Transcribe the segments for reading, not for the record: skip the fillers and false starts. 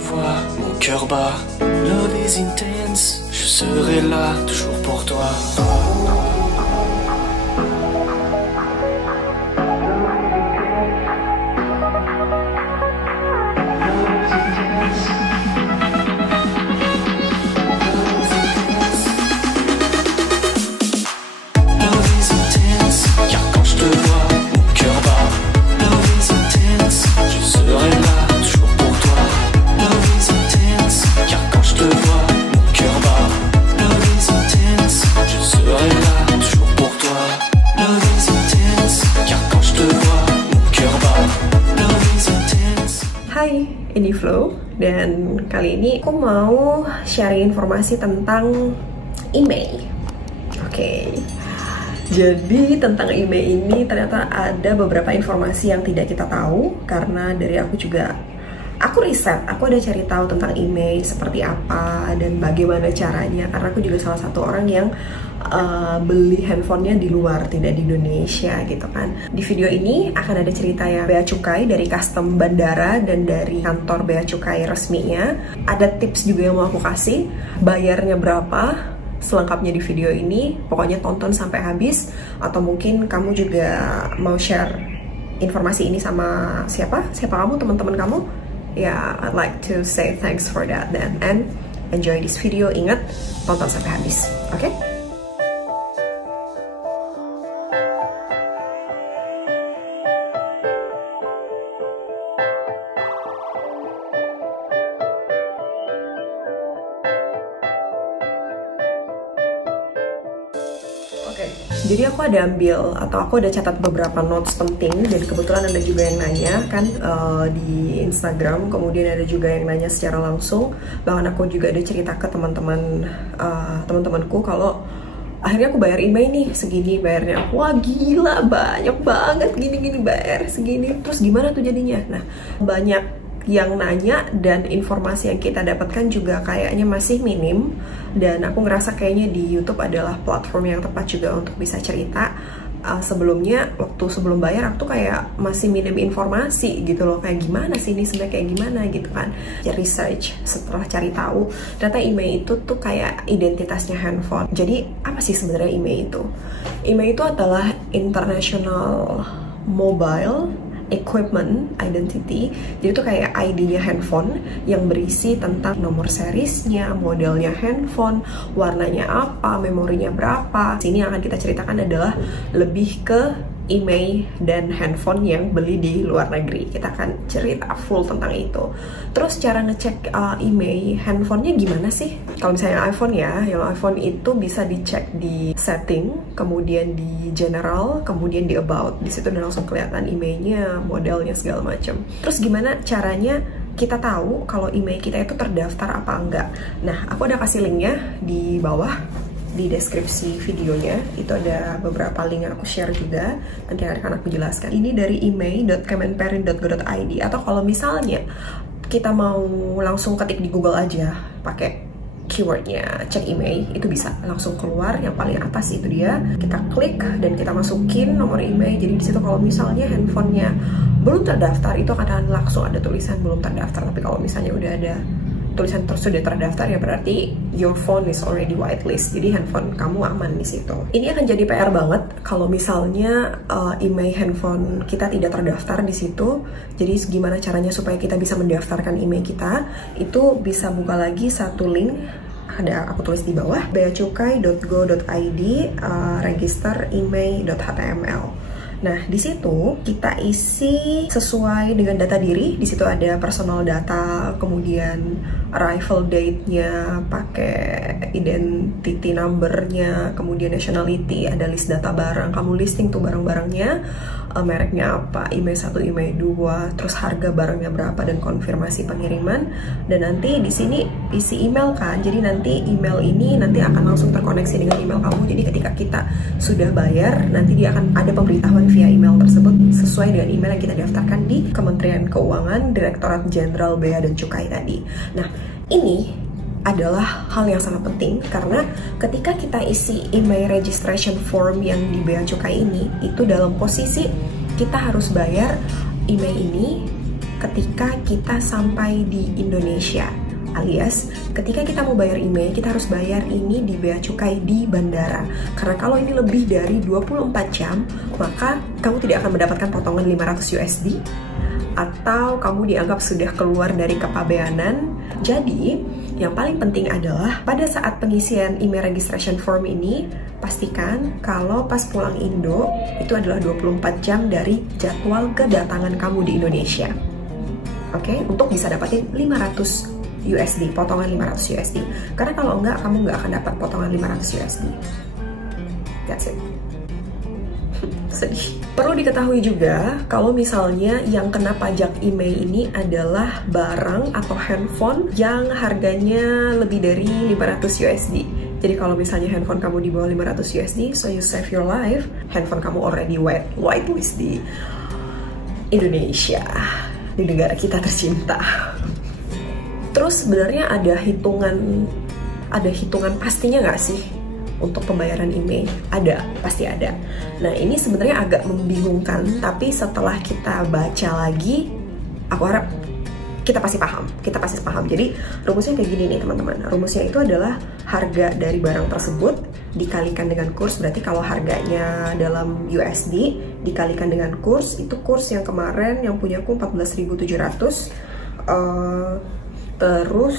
vois mon cœur bat, love is intense, je serai là toujours pour toi. Hai, ini Flo, dan kali ini aku mau share informasi tentang email. Oke, jadi tentang email ini ternyata ada beberapa informasi yang tidak kita tahu, karena dari aku riset, aku ada cari tahu tentang email seperti apa dan bagaimana caranya, karena aku juga salah satu orang yang beli handphonenya di luar, tidak di Indonesia gitu kan. Di video ini akan ada cerita yang bea cukai dari custom bandara dan dari kantor bea cukai resminya. Ada tips juga yang mau aku kasih, bayarnya berapa, selengkapnya di video ini. Pokoknya tonton sampai habis, atau mungkin kamu juga mau share informasi ini sama siapa kamu, teman-teman kamu. Ya, I'd like to say thanks for that then, and enjoy this video. Ingat, tonton sampai habis, oke? Jadi aku ada catat beberapa notes penting, dan kebetulan ada juga yang nanya kan di Instagram, kemudian ada juga yang nanya secara langsung. Bahkan aku juga ada cerita ke teman-temanku kalau akhirnya aku bayar email nih segini bayarnya. Wah gila, banyak banget gini bayar segini. Terus gimana tuh jadinya? Nah, banyak yang nanya dan informasi yang kita dapatkan juga kayaknya masih minim, dan aku ngerasa kayaknya di YouTube adalah platform yang tepat juga untuk bisa cerita. Sebelumnya waktu sebelum bayar aku tuh kayak masih minim informasi gitu loh, kayak gimana sih ini sebenarnya, kayak gimana gitu kan. Ya research, setelah cari tahu ternyata email itu tuh kayak identitasnya handphone. Jadi apa sih sebenarnya email itu? Email itu adalah International Mobile Equipment Identity. Jadi itu kayak ID-nya handphone yang berisi tentang nomor serisnya, modelnya handphone, warnanya apa, memorinya berapa. Sini yang akan kita ceritakan adalah lebih ke email dan handphone yang beli di luar negeri. Kita akan cerita full tentang itu. Terus cara ngecek email handphonenya gimana sih? Kalau misalnya iPhone ya, yang iPhone itu bisa dicek di setting, kemudian di general, kemudian di about. Di situ udah langsung kelihatan emailnya, modelnya segala macam. Terus gimana caranya kita tahu kalau email kita itu terdaftar apa enggak? Nah, aku udah kasih linknya di bawah di deskripsi videonya. Itu ada beberapa link yang aku share juga, nanti akan aku jelaskan. Ini dari email.kemenperin.go.id, atau kalau misalnya kita mau langsung ketik di Google aja pakai keywordnya cek email, itu bisa langsung keluar yang paling atas. Itu dia, kita klik dan kita masukin nomor email. Jadi di situ kalau misalnya handphonenya belum terdaftar, itu akan langsung ada tulisan belum terdaftar. Tapi kalau misalnya udah ada tulisan sudah terdaftar, ya berarti your phone is already whitelist. Jadi handphone kamu aman di situ. Ini akan jadi PR banget kalau misalnya email handphone kita tidak terdaftar di situ. Jadi gimana caranya supaya kita bisa mendaftarkan email kita? Itu bisa buka lagi satu link, ada aku tulis di bawah, beacukai.go.id register email.html. Nah, di situ kita isi sesuai dengan data diri. Di situ ada personal data, kemudian arrival date-nya, pakai identity number-nya, kemudian nationality, ada list data barang. Kamu listing tuh barang-barangnya, mereknya apa, email 1, email 2, terus harga barangnya berapa, dan konfirmasi pengiriman. Dan nanti di sini isi email kan. Jadi nanti email ini nanti akan langsung terkoneksi dengan email kamu. Jadi ketika kita sudah bayar, nanti dia akan ada pemberitahuan via email tersebut sesuai dengan email yang kita daftarkan di Kementerian Keuangan, Direktorat Jenderal Bea dan Cukai tadi. Nah, ini adalah hal yang sangat penting, karena ketika kita isi email registration form yang di Bea Cukai ini, itu dalam posisi kita harus bayar email ini ketika kita sampai di Indonesia. Alias, ketika kita mau bayar email, kita harus bayar ini di bea cukai di bandara. Karena kalau ini lebih dari 24 jam, maka kamu tidak akan mendapatkan potongan 500 USD, atau kamu dianggap sudah keluar dari kepabeanan. Jadi, yang paling penting adalah pada saat pengisian email registration form ini, pastikan kalau pas pulang Indo, itu adalah 24 jam dari jadwal kedatangan kamu di Indonesia. Oke, untuk bisa dapatin 500 USD, potongan 500 USD. Karena kalau enggak, kamu nggak akan dapat potongan 500 USD. That's it. Sedih. Perlu diketahui juga, kalau misalnya yang kena pajak email ini adalah barang atau handphone yang harganya lebih dari 500 USD. Jadi kalau misalnya handphone kamu di bawah 500 USD, so you save your life, handphone kamu already whitelist di Indonesia, di negara kita tercinta. Terus sebenarnya ada hitungan pastinya nggak sih untuk pembayaran email? Ada, pasti ada. Nah, ini sebenarnya agak membingungkan, tapi setelah kita baca lagi, aku harap kita pasti paham. Jadi rumusnya kayak gini nih teman-teman. Rumusnya itu adalah harga dari barang tersebut dikalikan dengan kurs. Berarti kalau harganya dalam USD dikalikan dengan kurs, itu kurs yang kemarin yang punya aku 14.700. Terus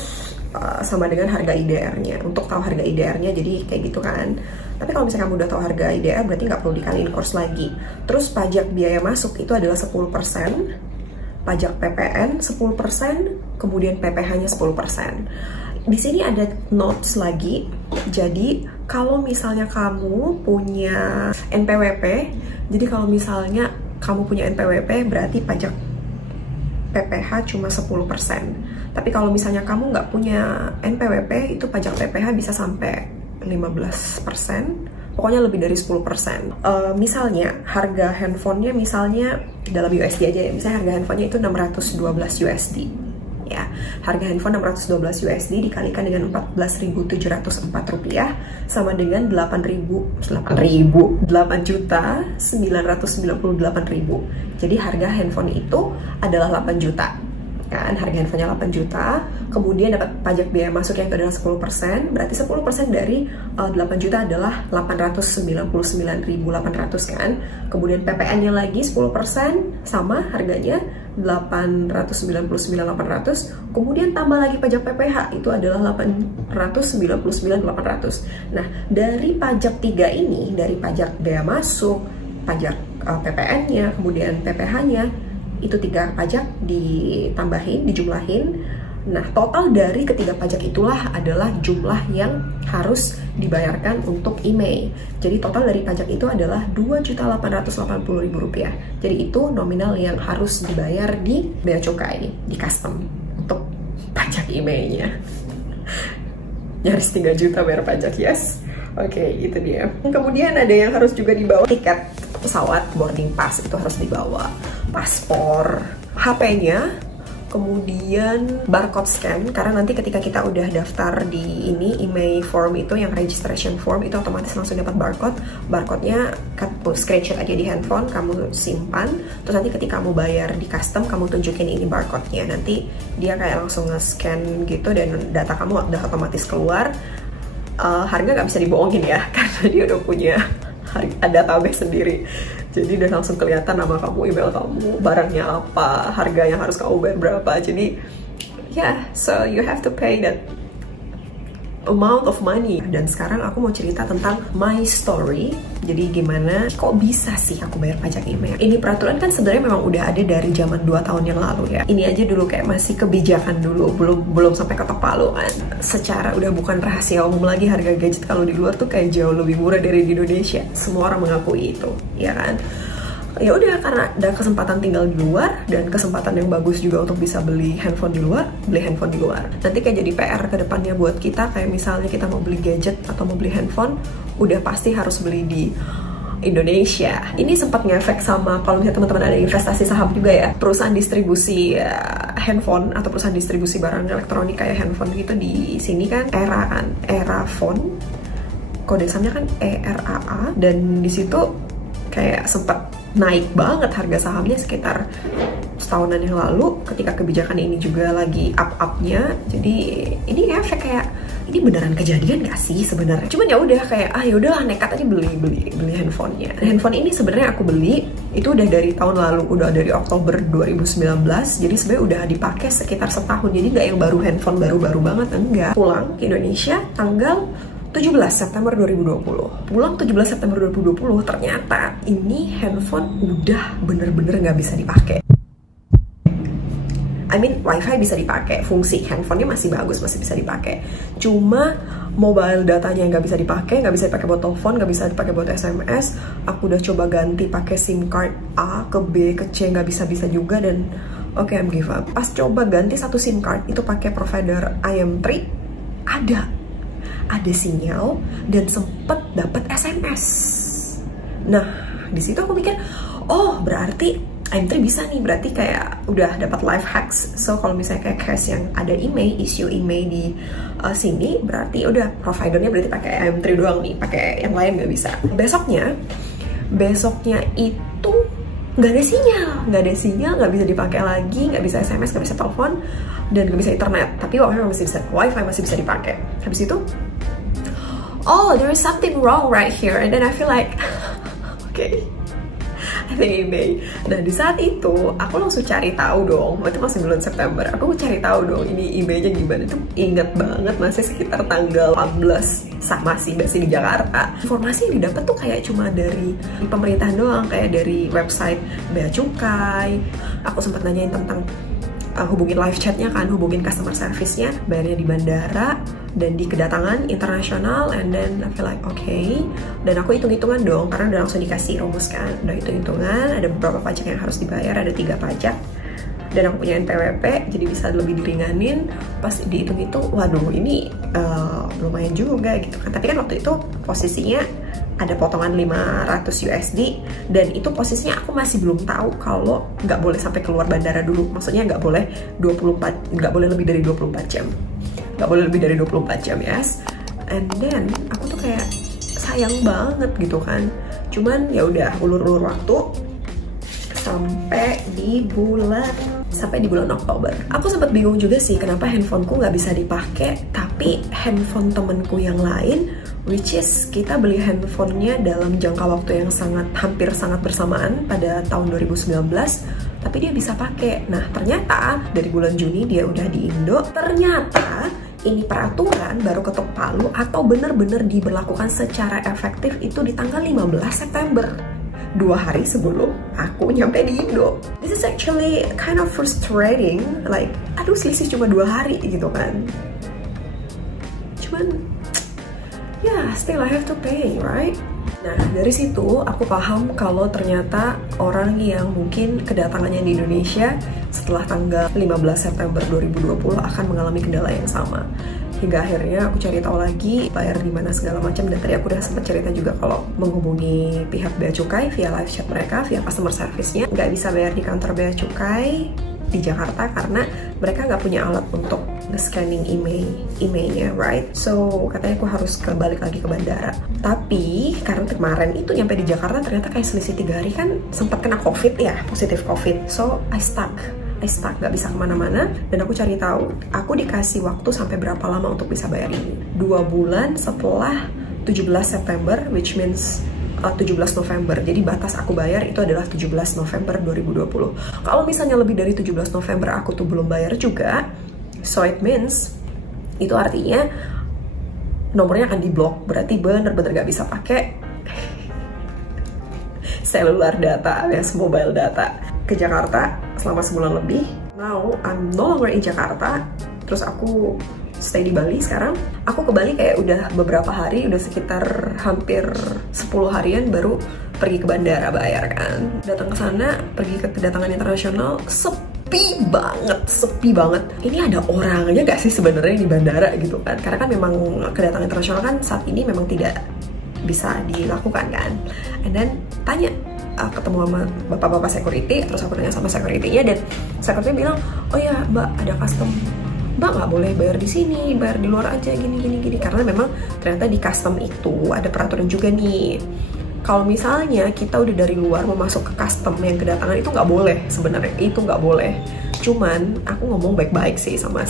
sama dengan harga IDR-nya. Untuk tahu harga IDR-nya, jadi kayak gitu kan. Tapi kalau misalnya kamu udah tahu harga IDR, berarti nggak perlu dikaliin kurs lagi. Terus pajak biaya masuk itu adalah 10%, pajak PPN 10%, kemudian PPh-nya 10%. Di sini ada notes lagi. Jadi kalau misalnya kamu punya NPWP, jadi kalau misalnya kamu punya NPWP, berarti pajak PPh cuma 10%. Tapi kalau misalnya kamu nggak punya NPWP, itu pajak PPh bisa sampai 15%. Pokoknya lebih dari 10%. Misalnya harga handphonenya, misalnya dalam USD aja ya, misalnya harga handphonenya itu 612 USD. Ya, harga handphone 612 USD dikalikan dengan 14.704 rupiah sama dengan 8.998.000. Jadi harga handphone itu adalah 8 juta. Kan, harga handphonenya 8 juta, kemudian dapat pajak biaya masuk yang itu adalah 10%, berarti 10% dari 8 juta adalah 899.800 kan. Kemudian PPN-nya lagi 10% sama harganya 899.800, kemudian tambah lagi pajak PPh itu adalah 899.800. Nah, dari pajak 3 ini, dari pajak biaya masuk, pajak PPN-nya, kemudian PPh-nya, itu 3 pajak ditambahin, dijumlahin. Nah, total dari ketiga pajak itulah adalah jumlah yang harus dibayarkan untuk email. Jadi total dari pajak itu adalah Rp2.880.000. Jadi itu nominal yang harus dibayar di bea cukai, di custom untuk pajak emailnya. Nyaris 3 juta bayar pajak, yes. Oke, itu dia. Kemudian ada yang harus juga dibawa tiket pesawat, boarding pass itu harus dibawa, paspor, HP-nya, kemudian barcode scan, karena nanti ketika kita udah daftar di ini email form itu yang registration form itu otomatis langsung dapat barcode-nya screenshot aja di handphone, kamu simpan, terus nanti ketika kamu bayar di custom kamu tunjukin ini barcode-nya, nanti dia kayak langsung nge-scan gitu dan data kamu udah otomatis keluar. Harga nggak bisa dibohongin ya, karena dia udah punya database sendiri. Jadi udah langsung kelihatan nama kamu, email kamu, barangnya apa, harga yang harus kamu bayar berapa. Jadi so you have to pay that amount of money. Dan sekarang aku mau cerita tentang my story. Jadi gimana kok bisa sih aku bayar pajak email? Ini peraturan kan sebenarnya memang udah ada dari zaman 2 tahun yang lalu ya. Ini aja dulu kayak masih kebijakan dulu, belum sampai ketok palu kan. Secara udah bukan rahasia umum lagi, harga gadget kalau di luar tuh kayak jauh lebih murah dari di Indonesia. Semua orang mengakui itu, ya kan? Ya udah, karena ada kesempatan tinggal di luar dan kesempatan yang bagus juga untuk bisa beli handphone di luar. Nanti kayak jadi PR ke depannya buat kita, kayak misalnya kita mau beli gadget atau mau beli handphone, udah pasti harus beli di Indonesia. Ini sempat ngefek sama kalau misalnya teman-teman ada investasi saham juga ya, perusahaan distribusi handphone atau perusahaan distribusi barang elektronik kayak handphone gitu di sini kan Era Phone, kode sahamnya kan ERAA, dan di situ kayak sempat naik banget harga sahamnya sekitar setahunan yang lalu ketika kebijakan ini juga lagi up-upnya. Jadi ini efek kayak ini beneran kejadian gak sih sebenarnya? Cuman ya udah kayak ya udah nekat aja beli handphonenya. Handphone ini sebenarnya aku beli itu udah dari tahun lalu, udah dari Oktober 2019. Jadi sebenarnya udah dipakai sekitar setahun. Jadi nggak yang baru handphone baru-baru banget, enggak. Pulang ke Indonesia tanggal 17 September 2020. Pulang 17 September 2020 ternyata ini handphone udah bener-bener nggak bisa dipakai. I mean, wifi bisa dipakai, fungsi handphonenya masih bagus, masih bisa dipakai. Cuma mobile datanya nggak bisa dipakai buat telepon, nggak bisa dipakai buat SMS. Aku udah coba ganti pakai SIM card A ke B ke C, nggak bisa juga, dan oke, I'm give up. Pas coba ganti satu SIM card itu pakai provider IM3, ada sinyal dan sempet dapet SMS. Nah, di situ aku mikir, oh berarti IM3 bisa nih, berarti kayak udah dapat life hacks. So kalau misalnya kayak case yang ada email, issue email di sini, berarti udah providernya berarti pakai IM3 doang nih, pakai yang lain nggak bisa. Besoknya itu nggak ada sinyal, nggak bisa dipakai lagi, nggak bisa SMS, nggak bisa telepon, dan nggak bisa internet. Tapi wifi masih bisa dipakai. Habis itu, oh there is something wrong right here, and then I feel like, okay, I think email. Nah di saat itu aku langsung cari tahu dong, itu masih bulan September. Aku cari tahu dong ini emailnya gimana. Itu inget banget masih sekitar tanggal 14 sama sih masih di Jakarta. Informasi yang didapat tuh kayak cuma dari pemerintah doang, kayak dari website Bea Cukai. Aku sempat nanyain tentang hubungin live chatnya kan, hubungin customer service-nya, bayarnya di bandara dan di kedatangan internasional, and then I feel like okay. Dan aku hitung-hitungan dong, karena udah langsung dikasih rumus kan, udah hitung-hitungan, ada beberapa pajak yang harus dibayar, ada 3 pajak, dan aku punya NPWP, jadi bisa lebih diringanin. Pas dihitung-hitung, waduh ini lumayan juga gitu kan. Tapi kan waktu itu posisinya ada potongan 500 USD, dan itu posisinya aku masih belum tahu kalau nggak boleh sampai keluar bandara dulu. Maksudnya nggak boleh lebih dari 24 jam. Nggak boleh lebih dari 24 jam, yes. And then aku tuh kayak sayang banget gitu kan. Cuman ya udah ulur-ulur waktu sampai di bulan Oktober. Aku sempat bingung juga sih kenapa handphoneku nggak bisa dipakai, tapi handphone temenku yang lain, which is kita beli handphonenya dalam jangka waktu yang hampir sangat bersamaan pada tahun 2019, tapi dia bisa pakai. Nah ternyata dari bulan Juni dia udah di Indo. Ternyata ini peraturan baru ketok palu atau bener-bener diberlakukan secara efektif itu di tanggal 15 September. 2 hari sebelum aku nyampe di Indo. This is actually kind of frustrating. Like, aduh selisih cuma 2 hari gitu kan. Cuman, yeah, still I have to pay, right? Nah, dari situ aku paham kalau ternyata orang yang mungkin kedatangannya di Indonesia setelah tanggal 15 September 2020 akan mengalami kendala yang sama. Hingga akhirnya aku cari tahu lagi bayar di mana segala macam, dan tadi aku udah sempat cerita juga kalau menghubungi pihak Bea Cukai via live chat mereka, via customer service-nya, nggak bisa bayar di kantor Bea Cukai di Jakarta karena mereka nggak punya alat untuk nge-scanning emailnya, right? So katanya aku harus balik lagi ke bandara. Tapi karena kemarin itu nyampe di Jakarta ternyata kayak selisih 3 hari, kan sempat kena COVID ya, positif COVID. So I stuck, nggak bisa kemana-mana, dan aku cari tahu, aku dikasih waktu sampai berapa lama untuk bisa bayar ini. 2 bulan setelah 17 September, which means 17 November. Jadi batas aku bayar itu adalah 17 November 2020. Kalau misalnya lebih dari 17 November aku tuh belum bayar juga, so it means, itu artinya nomornya akan diblok. Berarti bener-bener gak bisa pakai cellular data, alias mobile data ke Jakarta selama sebulan lebih. Now I'm no longer in Jakarta, terus aku stay di Bali sekarang. Aku ke Bali kayak udah beberapa hari, udah sekitar hampir 10 harian baru pergi ke bandara bayar kan. Datang ke sana, pergi ke kedatangan internasional, sepi banget. Ini ada orangnya gak sih sebenarnya di bandara gitu kan? Karena kan memang kedatangan internasional kan saat ini memang tidak bisa dilakukan kan. And then tanya, ketemu sama bapak-bapak security, terus aku tanya sama security-nya, dan security bilang, oh ya mbak, ada custom, mbak nggak boleh bayar di sini, bayar di luar aja, gini, karena memang ternyata di custom itu ada peraturan juga nih, Kalau misalnya kita udah dari luar mau masuk ke custom yang kedatangan, itu nggak boleh sebenarnya, itu nggak boleh. Cuman aku ngomong baik-baik sih sama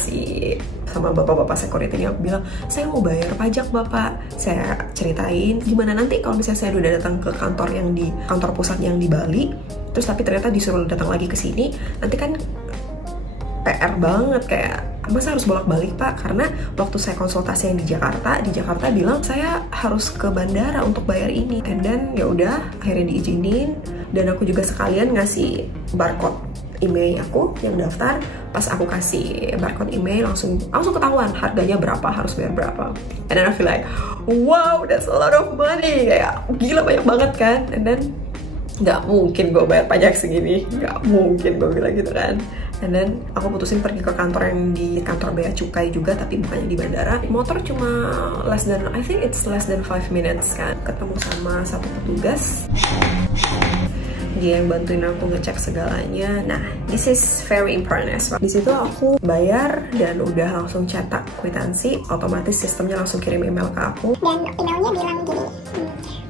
bapak-bapak security ini. Aku bilang, saya mau bayar pajak bapak. Saya ceritain gimana nanti kalau misalnya saya udah datang ke kantor yang di kantor pusat yang di Bali, terus tapi ternyata disuruh datang lagi ke sini, nanti kan PR banget, kayak masa harus bolak-balik pak, karena waktu saya konsultasi yang di Jakarta bilang saya harus ke bandara untuk bayar ini. And then ya udah akhirnya diizinin, dan aku juga sekalian ngasih barcode email aku yang daftar. Pas aku kasih barcode email langsung ketahuan harganya berapa, harus bayar berapa. And then I feel like, wow, that's a lot of money, kayak gila banyak banget kan. And then nggak mungkin gue bayar pajak segini, nggak mungkin gue bilang gitu kan. And then aku putusin pergi ke kantor yang di kantor bea cukai juga, tapi bukannya di bandara. Motor cuma I think it's less than 5 minutes kan. Ketemu sama satu petugas, dia yang bantuin aku ngecek segalanya. Nah, this is very important as well. Di situ aku bayar dan udah langsung cetak kwitansi, otomatis sistemnya langsung kirim email ke aku. Dan emailnya bilang gini,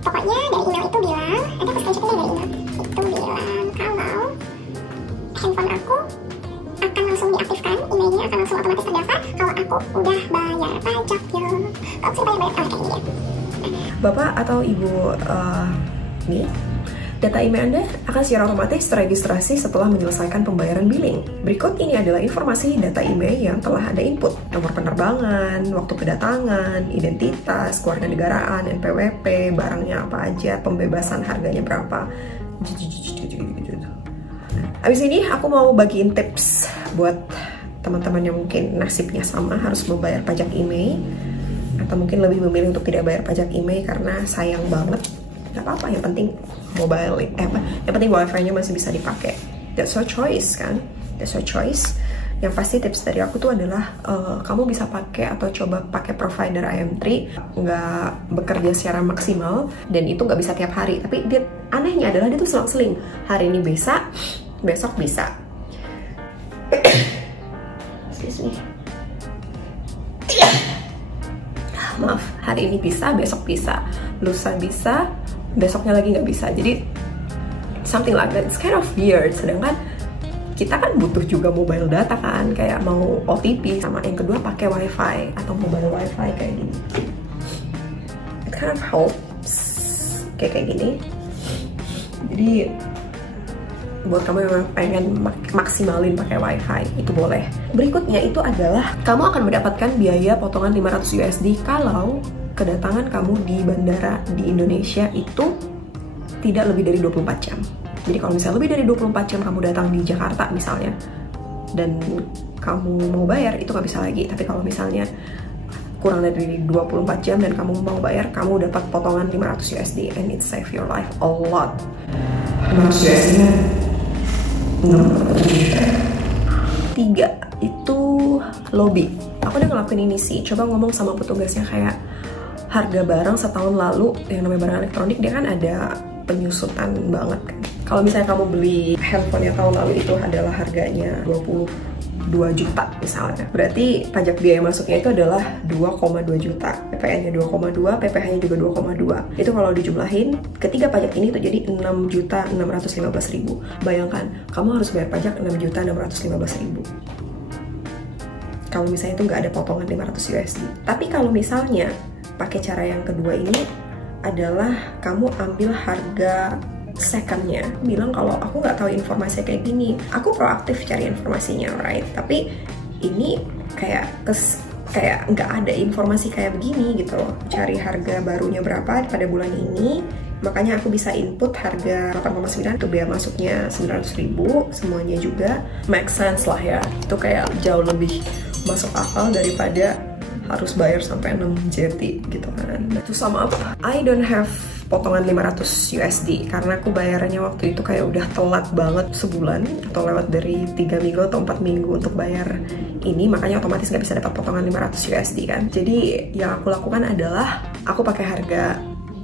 pokoknya dari email itu bilang, ada aku screenshotnya dari email itu bilang kalau handphone aku akan langsung diaktifkan, emailnya akan langsung otomatis terdaftar kalau aku udah bayar pajaknya. Kalau aku sih bayar kayak gini. Bapak atau ibu nih, data email Anda akan secara otomatis terregistrasi setelah menyelesaikan pembayaran billing. Berikut ini adalah informasi data email yang telah Anda input. Nomor penerbangan, waktu kedatangan, identitas, kewarganegaraan, NPWP, barangnya apa aja, pembebasan harganya berapa. Abis ini aku mau bagiin tips buat teman-teman yang mungkin nasibnya sama harus membayar pajak email, atau mungkin lebih memilih untuk tidak bayar pajak email karena sayang banget. Gak apa-apa, yang penting yang penting wifi-nya masih bisa dipakai. That's your choice kan, that's your choice. Yang pasti tips dari aku tuh adalah kamu bisa pakai atau coba pakai provider IM3, nggak bekerja secara maksimal dan itu nggak bisa tiap hari. Tapi dia anehnya adalah dia tuh selang-seling, hari ini bisa, besok bisa. Excuse me. Maaf, hari ini bisa, besok bisa, lusa bisa, besoknya lagi nggak bisa. Jadi something like that. It's kind of weird. Sedangkan kita kan butuh juga mobile data kan, kayak mau OTP, sama yang kedua pakai wifi atau mobile wifi kayak gini. It kind of helps kayak gini. Jadi buat kamu yang pengen maksimalin pakai wifi, itu boleh. Berikutnya itu adalah kamu akan mendapatkan biaya potongan 500 USD kalau kedatangan kamu di bandara di Indonesia itu tidak lebih dari 24 jam. Jadi kalau misalnya lebih dari 24 jam kamu datang di Jakarta misalnya, dan kamu mau bayar, itu nggak bisa lagi. Tapi kalau misalnya kurang dari 24 jam dan kamu mau bayar, kamu dapat potongan 500 USD and it save your life a lot. 500 USD 3 itu lobby. Aku udah ngelakuin ini sih, coba ngomong sama petugasnya kayak harga barang setahun lalu yang namanya barang elektronik, dia kan ada penyusutan banget kan. Kalau misalnya kamu beli handphone yang tahun lalu itu adalah harganya 22 juta misalnya, berarti pajak biaya masuknya itu adalah 2,2 juta, PPN-nya 2,2, PPh-nya juga 2,2. Itu kalau dijumlahin ketiga pajak ini itu jadi 6.615.000. Bayangkan, kamu harus bayar pajak 6.615.000 kalau misalnya itu nggak ada potongan 500 USD. Tapi kalau misalnya pakai cara yang kedua ini adalah kamu ambil harga secondnya, bilang kalau aku nggak tahu informasi kayak gini, aku proaktif cari informasinya, right? Tapi ini kayak nggak ada informasi kayak begini gitu loh. Cari harga barunya berapa pada bulan ini, makanya aku bisa input harga 8,9, itu biaya masuknya 900.000 semuanya juga. Make sense lah ya, itu kayak jauh lebih masuk akal daripada harus bayar sampai 6 JT gitu kan. To sum up, I don't have potongan 500 USD karena aku bayarannya waktu itu kayak udah telat banget sebulan atau lewat dari 3 minggu atau 4 minggu untuk bayar ini, makanya otomatis nggak bisa dapat potongan 500 USD kan. Jadi yang aku lakukan adalah aku pakai harga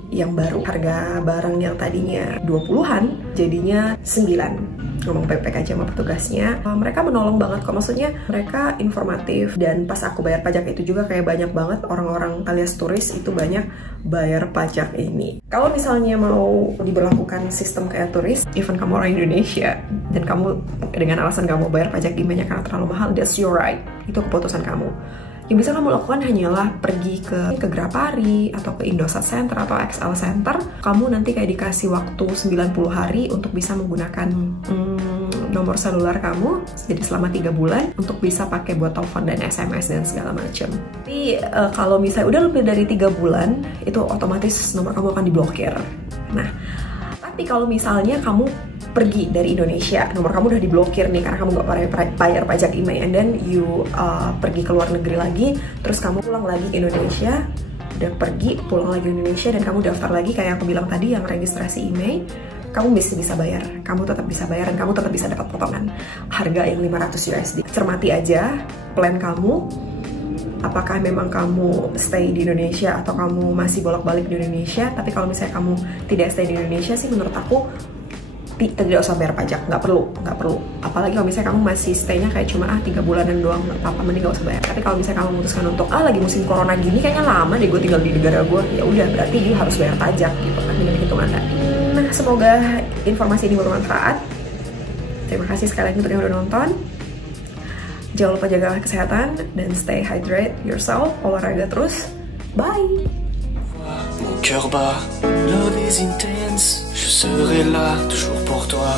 yang baru, harga barang yang tadinya 20-an jadinya 9. ngomong baik-baik aja sama petugasnya. Mereka menolong banget kok, maksudnya mereka informatif, dan pas aku bayar pajak itu juga kayak banyak banget orang-orang alias turis itu banyak bayar pajak ini. Kalau misalnya mau diberlakukan sistem kayak turis, even kamu orang Indonesia dan kamu dengan alasan kamu bayar pajak IMEI-nya karena terlalu mahal, that's your right, itu keputusan kamu. Yang bisa kamu lakukan hanyalah pergi ke Grapari atau ke Indosat Center atau XL Center. Kamu nanti kayak dikasih waktu 90 hari untuk bisa menggunakan nomor seluler kamu, jadi selama 3 bulan untuk bisa pakai buat telepon dan SMS dan segala macam. Tapi kalau misalnya udah lebih dari 3 bulan, itu otomatis nomor kamu akan diblokir. Nah, tapi kalau misalnya kamu pergi dari Indonesia, nomor kamu udah diblokir nih karena kamu nggak bayar pajak IMEI, and then you pergi ke luar negeri lagi, terus kamu pulang lagi ke Indonesia, udah pergi pulang lagi ke Indonesia, dan kamu daftar lagi kayak aku bilang tadi yang registrasi IMEI, kamu bisa bayar, kamu tetap bisa bayar, dan kamu tetap bisa dapat potongan harga yang 500 USD. Cermati aja plan kamu, apakah memang kamu stay di Indonesia atau kamu masih bolak-balik di Indonesia. Tapi kalau misalnya kamu tidak stay di Indonesia sih, menurut aku tidak usah bayar pajak, nggak perlu. Apalagi kalau misalnya kamu masih stay-nya kayak cuma 3 bulanan doang, nggak apa-apa, mending nggak usah bayar. Tapi kalau misalnya kamu memutuskan untuk lagi musim corona gini kayaknya lama deh gue tinggal di negara gue, ya udah berarti you harus bayar pajak gitu kan, dengan hitungan tadi. Nah, semoga informasi ini bermanfaat. Terima kasih sekali lagi untuk yang udah nonton. Jangan lupa jaga kesehatan dan stay hydrate yourself, olahraga terus. Bye. Mon cœur bat, love is intense, je serai là toujours pour toi.